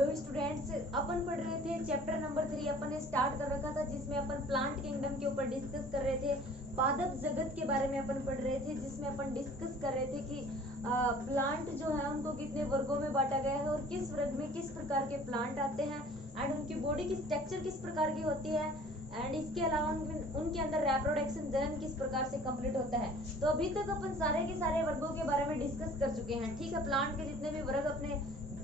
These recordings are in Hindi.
हेलो स्टूडेंट्स, अपन पढ़ रहे थे चैप्टर नंबर 3। अपन ने स्टार्ट कर रखा था जिसमें अपन प्लांट किंगडम के ऊपर डिस्कस कर रहे थे। पादप जगत के बारे में अपन पढ़ रहे थे जिसमें अपन डिस्कस कर रहे थे कि प्लांट जो है उनको कितने वर्गों में बांटा गया है और किस वर्ग में किस प्रकार के प्लांट आते हैं एंड उनकी बॉडी की स्ट्रक्चर किस प्रकार की होती है एंड इसके अलावा उनके अंदर रिप्रोडक्शन जनन किस प्रकार से कंप्लीट होता है। तो अभी तक अपन सारे के सारे वर्गों के बारे में डिस्कस कर चुके हैं। ठीक है, प्लांट के जितने भी वर्ग अपने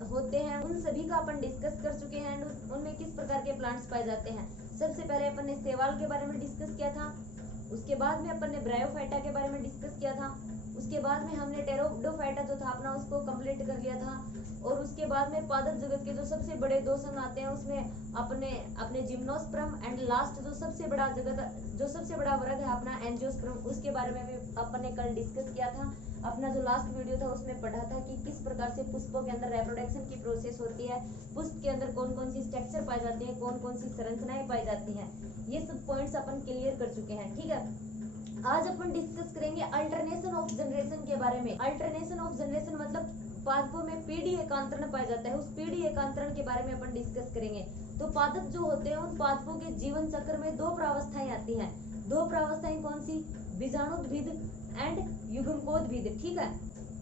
होते हैं उन सभी का अपन डिस्कस कर चुके हैं एंड उनमें किस प्रकार के प्लांट्स पाए जाते हैं। सबसे पहले अपन ने शैवाल के बारे में डिस्कस किया था, उसके बाद में अपन ने ब्रायोफाइटा के बारे में डिस्कस किया था, उसके बाद में हमने टेरोडोफाइटा जो था अपना उसको कंप्लीट कर लिया था और उसके बाद में पादप जगत के जो सबसे बड़े दो संघ आते हैं उसमें अपने जिम्नोस्पर्म एंड लास्ट जो सबसे बड़ा वर्ग है अपना एंजियोस्पर्म, उसके बारे में भी अपन ने कल डिस्कस किया था। अपना जो लास्ट वीडियो था उसमें पढ़ा था कि किस प्रकार से पुष्पों के अंदर रिप्रोडक्शन की प्रोसेस होती है, पुष्प के अंदर कौन कौन सी स्ट्रक्चर पाई जाती है, कौन कौन सी संरचनाएं पाई जाती हैं। ये सब पॉइंट्स अपन क्लियर कर चुके हैं। ठीक है, आज अपन डिस्कस करेंगे अल्टरनेशन ऑफ जनरेशन के बारे में। अल्टरनेशन ऑफ जनरेशन मतलब पादपों में पीढ़ी एकांतरण पाया जाता है, उस पीढ़ी एकांतरण के बारे में अपन डिस्कस करेंगे। तो पादप जो होते हैं उन पादपों के जीवन चक्र में दो प्रावस्थाएं आती हैं। दो प्रावस्थाएं कौन सी? बीजाणुद्भिद एंड युग्मकोद्भिद। ठीक है,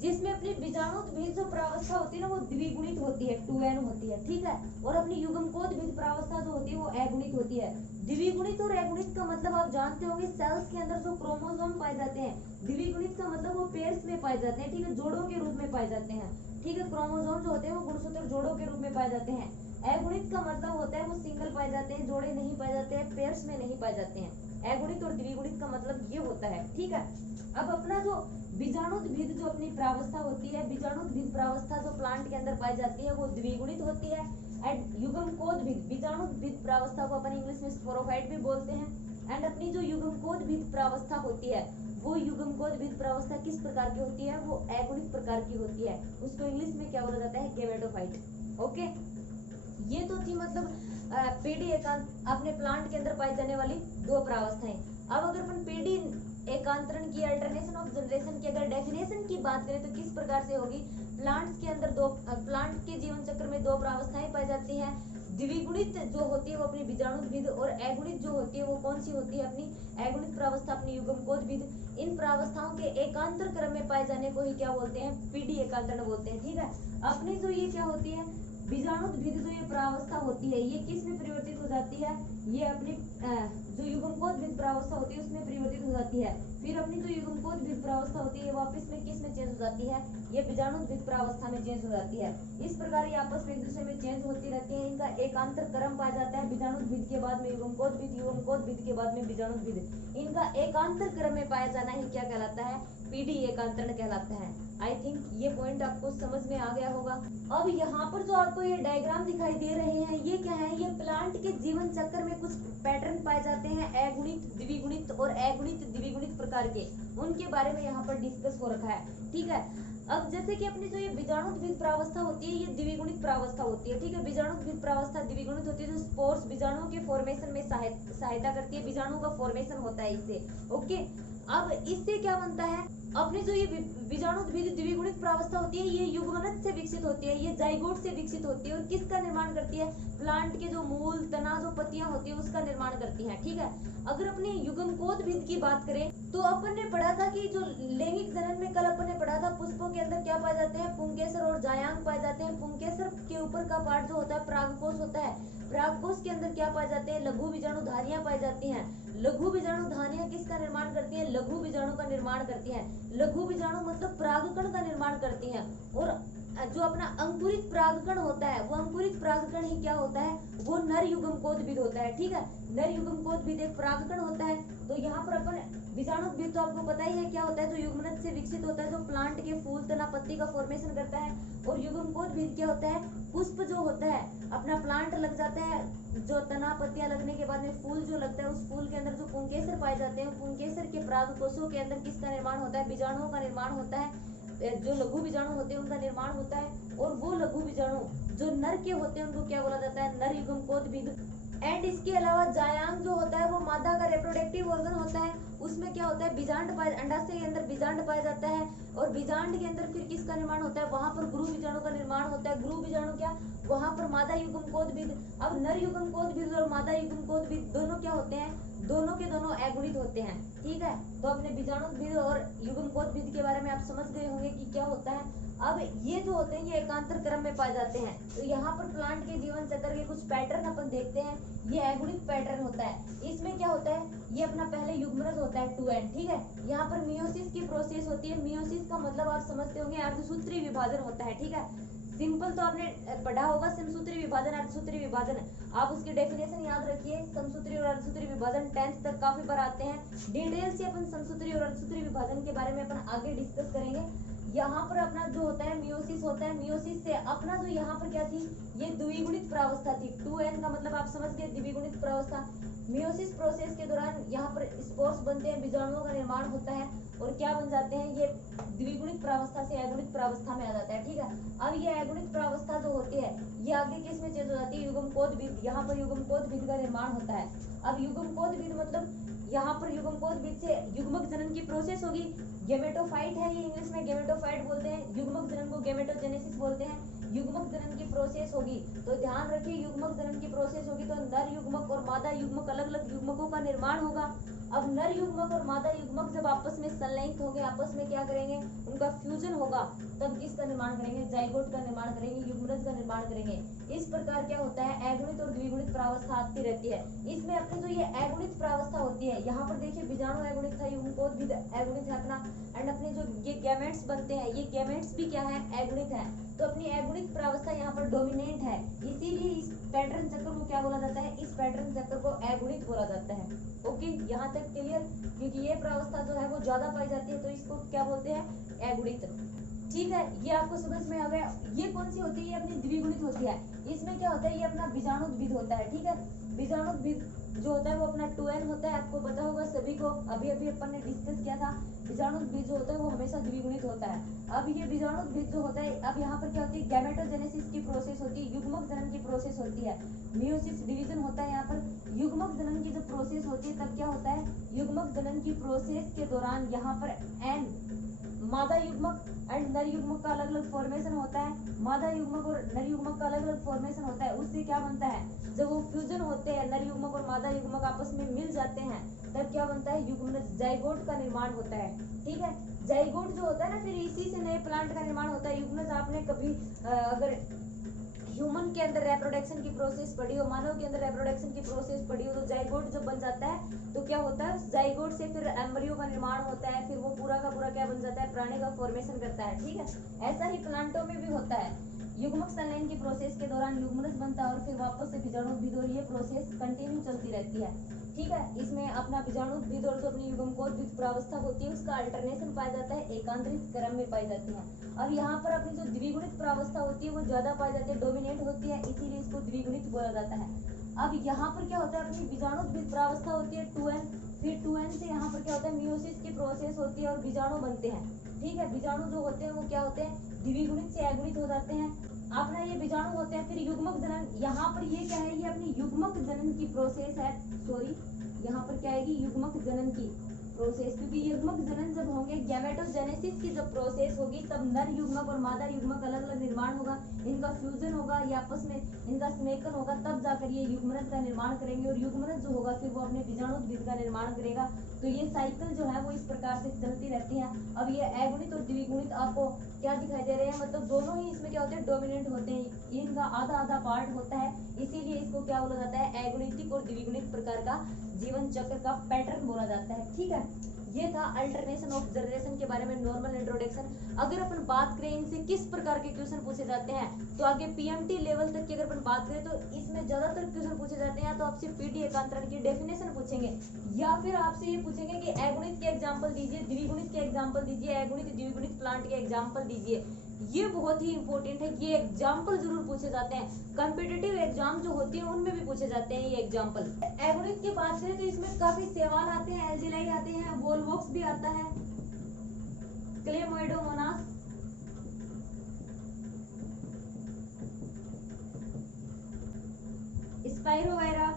जिसमें अपनी बीजाणुद्भिद जो प्रावस्था होती है ना वो द्विगुणित होती है, 2n होती है। ठीक है, और अपनी युग्मकोद्भिद प्रावस्था जो होती है वो अगुणित होती है। द्विगुणित और अगुणित का मतलब आप जानते होंगे, सेल्स के अंदर जो क्रोमोसोम पाए जाते हैं, द्विगुणित का मतलब वो पेयर्स में पाए जाते हैं। ठीक है, जोड़ों के रूप में पाए जाते हैं। ठीक है, क्रोमोसोम जो होते हैं वो गुणसूत्र जोड़ों के रूप में पाए जाते हैं। अगुणित का मतलब होता है वो सिंगल पाए जाते हैं, जोड़े नहीं पाए जाते हैं, पेयर्स में नहीं पाए जाते हैं। अगुणित और द्विगुणित का मतलब ये होता है। ठीक है, अब अपना जो बीजाणुद्भिद जो अपनी प्रावस्था होती है, बीजाणुद्भिद प्रावस्था जो प्लांट के अंदर पाई जाती है वो द्विगुणित होती है। एंड युग्मकोद्भिद बीजाणुद्भिद प्रावस्था को अपन इंग्लिश में स्पोरोफाइट भी बोलते हैं। एंड अपनी जो युग्मकोद्भिद प्रावस्था होती है वो युग्मकोद्भिद प्रावस्था किस प्रकार की होती है? वो अगुणित प्रकार की होती है। उसको इंग्लिश में क्या बोला जाता है? गैमेटोफाइट। ओके, ये तो थी मतलब पीढ़ी एकांत अपने प्लांट के अंदर पाई जाने वाली दो प्रावस्थाएं। अब अगर अपन पीढ़ी एकांतरण की, अल्टरनेशन ऑफ जनरेशन की अगर डेफिनेशन की बात करें तो किस प्रकार से होगी? प्लांट्स के अंदर प्लांट के जीवन चक्र में दो प्रावस्थाएं पाई जाती हैं। द्विगुणित जो होती है वो अपनी बीजाणुद्भिद और अगुणित जो होती है वो कौन सी होती है? अपनी अगुणित प्रावस्था, अपनी युग्मकोद्भिद। इन प्रावस्थाओं के एकांतर क्रम में पाए जाने को ही क्या बोलते हैं? पीढ़ी एकांतरण बोलते हैं। ठीक है, अपनी जो ये क्या होती है बीजाणुद्भिद जो ये प्रावस्था होती है ये किस में परिवर्तित हो जाती है? ये अपनी जो युग्मकोद्भिद प्रावस्था होती है उसमें परिवर्तित हो जाती है। फिर अपनी जो युग्मकोद्भिद प्रावस्था होती है वापस में किस में चेंज हो जाती है? ये बीजाणुद्भिद प्रावस्था में चेंज हो जाती है। इस प्रकार ये आपस में एक दूसरे में चेंज होती रहती है। इनका एकांतर क्रम पाया जाता है, बीजाणुद्भिद के बाद में युग्मकोद्भिद, युग्मकोद्भिद के बाद में बीजाणुद्भिद। इनका एकांतर क्रम में पाया जाना ही क्या कहलाता है? पीढ़ी एकांतरण कहलाता है। आई थिंक ये पॉइंट आपको समझ में आ गया होगा। अब यहाँ पर जो आपको ये डायग्राम दिखाई दे रहे हैं ये क्या है? ये प्लांट के जीवन चक्र में कुछ पैटर्न पाए जाते हैं अगुणित, द्विगुणित और अगुणित द्विगुणित प्रकार के, उनके बारे में यहाँ पर डिस्कस हो रखा है। ठीक है, अब जैसे कि अपनी जो ये बीजाणुद्भिद प्रावस्था होती है ये द्विगुणित प्रावस्था होती है। ठीक है, बीजाणुद्भिद प्रावस्था द्विगुणित होती है जो स्पोर्स बीजाणुओं के फॉर्मेशन में सहायता करती है, बीजाणुओं का फॉर्मेशन होता है इससे। ओके, अब इससे क्या बनता है? अपने जो ये बीजाणुद्भिद द्विगुणित प्रावस्था होती है ये युग्मनज से विकसित होती है, ये जाइगोट से विकसित होती है और किसका निर्माण करती है? प्लांट के जो मूल, तना, जो पत्तियां होती है उसका निर्माण करती है। ठीक है, अगर अपने युग्मकोद्भिद की बात करें तो अपन ने पढ़ा था कि जो लैंगिक जनन में कल अपन ने पढ़ा था पुष्पों के अंदर क्या पाए जाते हैं? पुंकेसर और जायांग पाए जाते हैं। पुंकेसर के ऊपर का पार्ट जो होता है परागकोश होता है। परागकोश के अंदर क्या पाए जाते हैं? लघु बीजाणुधारियां पाई जाती हैं। लघु बीजाणुधारियां किसका निर्माण करती हैं? लघु बीजाणु का निर्माण करती हैं। लघु बीजाणु मतलब परागकण का निर्माण करती हैं। और जो अपना अंकुरित परागकण होता है वो अंकुरित परागकण ही क्या होता है? वो नर युग्मकोद्भिद होता है। ठीक है, नर युग्मकोद्भिद एक परागकण होता है। तो यहाँ पर अपन बीजाणुद्भिद तो आपको पता ही है क्या होता है, जो युग्मनज से विकसित होता है, जो प्लांट के फूल, तना, पत्ती का फॉर्मेशन करता है। और युग्मकोद्भिद क्या होता है? पुष्प जो होता है अपना प्लांट लग जाता है, जो तना पत्तियां लगने के बाद में फूल जो लगता है उस फूल के अंदर जो पुंकेसर पाए जाते हैं, पुंकेसर के परागकोशों के अंदर किसका निर्माण होता है? बीजाणुओं का निर्माण होता है। जो लघु बीजाणु होते हैं उनका निर्माण होता है। और वो लघु बीजाणु जो नर के होते हैं उनको क्या बोला जाता है? नर युग्मकोद्भिद। एंड इसके अलावा जायांग जो होता है वो मादा का रिप्रोडक्टिव ऑर्गन होता है। उसमें क्या होता है? बीजांड अंडाशय के अंदर बीजांड पाया जाता है और बीजांड के अंदर फिर किसका निर्माण होता है, वहां पर गुरु बीजाणु का निर्माण होता है। गुरु बीजाणु क्या, वहां पर मादा युग्मकोद्भिद। अब नर युग्मकोद्भिद और मादा युग्मकोद्भिद दोनों क्या होते हैं, दोनों के दोनों एगुणित होते हैं। ठीक है, तो अपने बीजाणुद्भिद और युग्मकोद्भिद के बारे में आप समझ गए होंगे कि क्या होता है। अब ये जो होते हैं ये एकांतर क्रम में पाए जाते हैं। तो यहाँ पर प्लांट के जीवन चक्र के कुछ पैटर्न अपन देखते हैं। ये एगुणित पैटर्न होता है। इसमें क्या होता है, ये अपना पहले युग्मनज होता है 2n। ठीक है, यहाँ पर मियोसिस की प्रोसेस होती है। मियोसिस का मतलब आप समझते होंगे अर्धसूत्री विभाजन होता है। ठीक है, सिंपल तो आपने पढ़ा होगा समसूत्री विभाजन, अर्धसूत्री विभाजन। आप उसकी डेफिनेशन याद रखिए। समसूत्री और अर्धसूत्री विभाजन 10th तक काफी बार आते हैं। डिटेल से अपन समसूत्री और अर्धसूत्री विभाजन के बारे में अपन आगे डिस्कस करेंगे। यहाँ पर अपना जो होता है मियोसिस होता है। मियोसिस से अपना जो यहाँ पर क्या थी, ये द्विगुणित प्रावस्था थी। 2n का मतलब आप समझ गए, द्विगुणित प्रावस्था। मियोसिस प्रोसेस के दौरान यहाँ पर स्पोर्स बनते हैं, बीजाणुओं का निर्माण होता है और क्या बन जाते हैं, ये द्विगुणित प्रावस्था से अगुणित प्रावस्था में आ जाता है। ठीक है, अब ये अगुणित प्रावस्था जो होती है ये आगे किस में चेंज हो जाती है, युग्मकोद्भिद। यहाँ पर युग्मकोद्भिद का निर्माण होता है। अब युग्मकोद्भिद मतलब यहाँ पर युग्मकोद्भिद से युग्मक जनन की प्रोसेस होगी। गेमेटोफाइट है ये, इंग्लिश में गेमेटोफाइट बोलते हैं। युग्मक जनन को गेमेटोजेनेसिस बोलते हैं। युग्मक जनन की प्रोसेस होगी तो ध्यान रखिए, युग्मक जनन की प्रोसेस होगी तो नर युग्मक और मादा युग्मक अलग अलग युग्मकों का निर्माण होगा। अब नर युग्मक और मादा युग्मक जब आपस में संलयित होंगे, आपस में क्या करेंगे, उनका फ्यूजन होगा, तब किसका निर्माण करेंगे, जाइगोट का निर्माण करेंगे, युग्मनज का निर्माण करेंगे। इस प्रकार क्या होता है, अगुणित और द्विगुणित प्रावस्था आती रहती है। इसमें अपनी जो ये अगुणित प्रावस्था होती है, यहाँ पर देखिए बीजाणु अगुणित था, युग्मकोद्भिद अगुणित है अपना, एंड अपने जो ये गैमेट्स बनते हैं, ये गैमेट्स भी क्या है, अगुणित है। तो अपनी अगुणित प्रावस्था यहाँ पर डोमिनेंट है, इसीलिए इस पैटर्न चक्र को क्या बोला जाता है, इस पैटर्न चक्र को अगुणित बोला जाता है। ओके, यहाँ तक क्लियर, क्योंकि ये प्रावस्था जो है वो ज्यादा पाई जाती है तो इसको क्या बोलते हैं, अगुणित। ठीक है, ये आपको समझ में आ गया। ये कौन सी होती है, ये अपनी द्विगुणित होती है। इसमें क्या होता है, ये अपना बीजाणुद्भिद होता है। ठीक है, बीजाणुद्भिद जो होता है वो अपना 2n होता है, आपको पता होगा सभी को, अभी अभी अपन ने डिस्कस किया था। बीजाणुद्भिद जो होता है वो हमेशा द्विगुणित होता है। अब ये बीजाणुद्भिद जो होता है, अब यहाँ पर क्या होती है, गैमेटोजेनेसिस की प्रोसेस होती है, युग्मक जनन की प्रोसेस होती है, मियोसिस डिवीजन होता है। यहाँ पर युग्मक जनन की जब प्रोसेस होती है तब क्या होता है, युग्मक जनन की प्रोसेस के दौरान यहाँ पर n मादा युग्मक एंड नर युग्मक का अलग अलग फॉर्मेशन होता है। मादा युग्मक और नर युग्मक का अलग अलग फॉर्मेशन होता है। उससे क्या बनता है, जब वो फ्यूजन होते हैं, नर युग्मक और मादा युग्मक आपस में मिल जाते हैं, तब क्या बनता है, युग्मनज, जाइगोट का निर्माण होता है। ठीक है, जाइगोट जो होता है ना, फिर इसी से नए प्लांट का निर्माण होता है। युग्मनज आपने कभी अगर ह्यूमन के अंदर रिप्रोडक्शन की प्रोसेस पढ़ी हो, मानव के अंदर रिप्रोडक्शन की प्रोसेस पढ़ी हो, तो जाइगोट जब बन जाता है तो क्या होता है, जाइगोट से फिर एम्ब्रियो का निर्माण होता है, फिर वो पूरा का पूरा क्या बन जाता है, प्राणी का फॉर्मेशन करता है। ठीक है, ऐसा ही प्लांटों में भी होता है। युग्मक संलयन की प्रोसेस के दौरान युग्मनज बनता है और फिर वापस से बीजाणुद्भिद, और ये प्रोसेस कंटिन्यू चलती रहती है। ठीक है, इसमें अपना बीजाणुद्भिद और जो अपनी युग्मकोद्भिद प्रावस्था होती है उसका अल्टरनेशन पाया जाता है, एकांतरित क्रम में पाई जाती है। अब यहाँ पर अपनी जो द्विगुणित प्रावस्था होती है वो ज्यादा पाई जाती है, डोमिनेट होती है, इसीलिए इसको द्विगुणित बोला जाता है। अब यहाँ पर क्या होता है, अपनी बीजाणुद्भिद प्रावस्था होती है 2n, फिर 2n से यहाँ पर क्या होता है, मियोसिस की प्रोसेस होती है और बीजाणु बनते हैं। ठीक है, बीजाणु जो होते हैं वो क्या होते हैं, द्विगुणित से अगुणित हो जाते हैं। अपना ये बीजाणु होते हैं, फिर युग्मक जनन, यहाँ पर ये क्या है, ये अपनी युग्मक जनन की प्रोसेस है। सॉरी, यहाँ पर क्या आएगी, युग्मक जनन की प्रोसेस, क्योंकि युग्मक जनन जब होंगे, गैमेटोजेनेसिस की जब प्रोसेस होगी, तब नर युग्मक और मादा युग्मक अलग अलग निर्माण होगा, इनका फ्यूजन होगा या आपस में इनका स्मेकन होगा, तब जाकर ये युग्मनज का निर्माण करेंगे, और युग्मनज जो होगा फिर वो अपने बीजाणुद्भिद का निर्माण करेगा। तो ये साइकिल जो है वो इस प्रकार से चलती रहती है। अब ये अगुणित और द्विगुणित आपको क्या दिखाई दे रहे हैं, मतलब दोनों ही इसमें क्या होते हैं, डोमिनेंट होते हैं, इनका आधा आधा पार्ट होता है, इसीलिए इसको क्या बोला जाता है, अगुणितिक और द्विगुणित प्रकार का जीवन चक्र का पैटर्न बोला जाता है। ठीक है, ये था अल्टरनेशन ऑफ जनरेशन के बारे में नॉर्मल इंट्रोडक्शन। अगर अपन बात करें इनसे किस प्रकार के क्वेश्चन पूछे जाते हैं, तो आगे पीएमटी लेवल तक की अगर अपन बात करें तो इसमें ज्यादातर क्वेश्चन पूछे जाते हैं, तो आपसे पीटी एकांतरण की डेफिनेशन पूछेंगे, या फिर आपसे ये पूछेंगे कि अगुणित के एग्जाम्पल दीजिए, द्विगुणित के एग्जाम्पल दीजिए, अगुणित द्विगुणित प्लांट के एग्जाम्पल दीजिए। ये बहुत ही इंपॉर्टेंट है, ये एग्जाम्पल जरूर पूछे जाते हैं, कॉम्पिटिटिव एग्जाम जो होती है उनमें भी पूछे जाते हैं ये एग्जाम्पल। एगुणित की बात करें तो इसमें काफी सवाल आते हैं, एल्जिलाई आते हैं, वोल्वॉक्स भी आता है, क्लेमोइडोमोनास, स्पाइरोवायरा,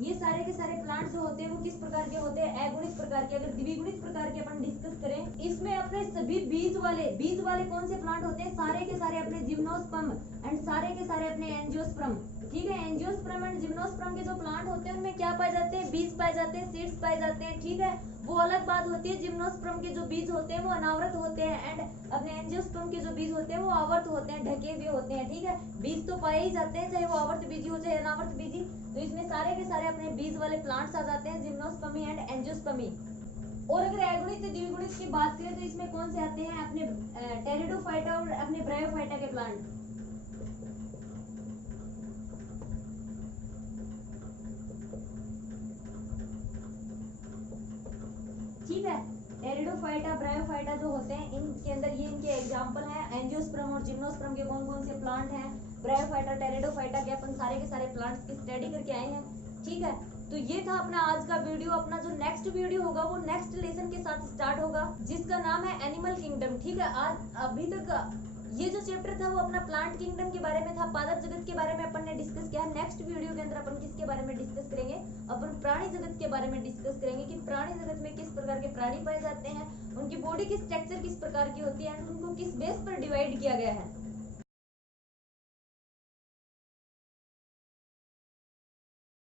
ये सारे के सारे प्लांट जो होते हैं वो किस प्रकार के होते हैं, अगुणित प्रकार के। अगर द्विगुणित प्रकार के अपन इसमें अपने सभी बीज वाले कौन से प्लांट होते हैं, सारे के सारे अपने जिम्नोस्पर्म एंड सारे के सारे अपने एंजियोस्पर्म। ठीक है, एंजियोस्पर्म एंड जिम्नोस्पर्म के जो प्लांट होते हैं उनमें क्या पाए जाते हैं, बीज पाए जाते हैं, सीड्स पाए जाते हैं। ठीक है, वो अलग बात होती है, जिम्नोस्पर्म के जो बीज होते हैं वो अनावृत होते हैं एंड अपने एंजियोस्पर्म के जो बीज होते हैं वो आवर्त होते हैं, ढके हुए होते हैं। ठीक है, बीज तो पाए ही जाते हैं, चाहे वो आवर्त बीजी हो चाहे अनावर्त बीजी। तो इसमें सारे के सारे अपने बीज वाले प्लांट्स आ जाते हैं, जिम्नोस्पर्मी एंड एंजियोस्पर्मी। और अगर एगुणित द्विगुणित की बात करें तो इसमें कौन से आते हैं, अपने टेरिडोफाइटा और अपने ब्रायोफाइटा के प्लांट। ठीक है, टेरिडोफाइटा ब्रायोफाइटा जो होते हैं इनके अंदर ये इनके एग्जांपल हैं। एंजियोस्पर्म और जिम्नोस्पर्म के कौन कौन से प्लांट हैं, ब्रायोफाइटा टेरिडोफाइटा के अपन सारे के सारे प्लांट्स की स्टडी करके आए हैं। ठीक है, तो ये था अपना आज का वीडियो। अपना जो नेक्स्ट वीडियो होगा वो नेक्स्ट लेसन के साथ स्टार्ट होगा जिसका नाम है एनिमल किंगडम। ठीक है, आज अभी तक ये जो चैप्टर था वो अपना प्लांट किंगडम के बारे में था, पादप जगत के बारे में अपन ने डिस्कस किया। नेक्स्ट वीडियो के अंदर अपन किसके बारे में डिस्कस करेंगे, अपन प्राणी जगत के बारे में डिस्कस करेंगे कि प्राणी जगत में किस प्रकार के प्राणी पाए जाते हैं, उनकी बॉडी की स्ट्रक्चर किस प्रकार की होती है एंड उनको किस बेस पर डिवाइड किया गया है।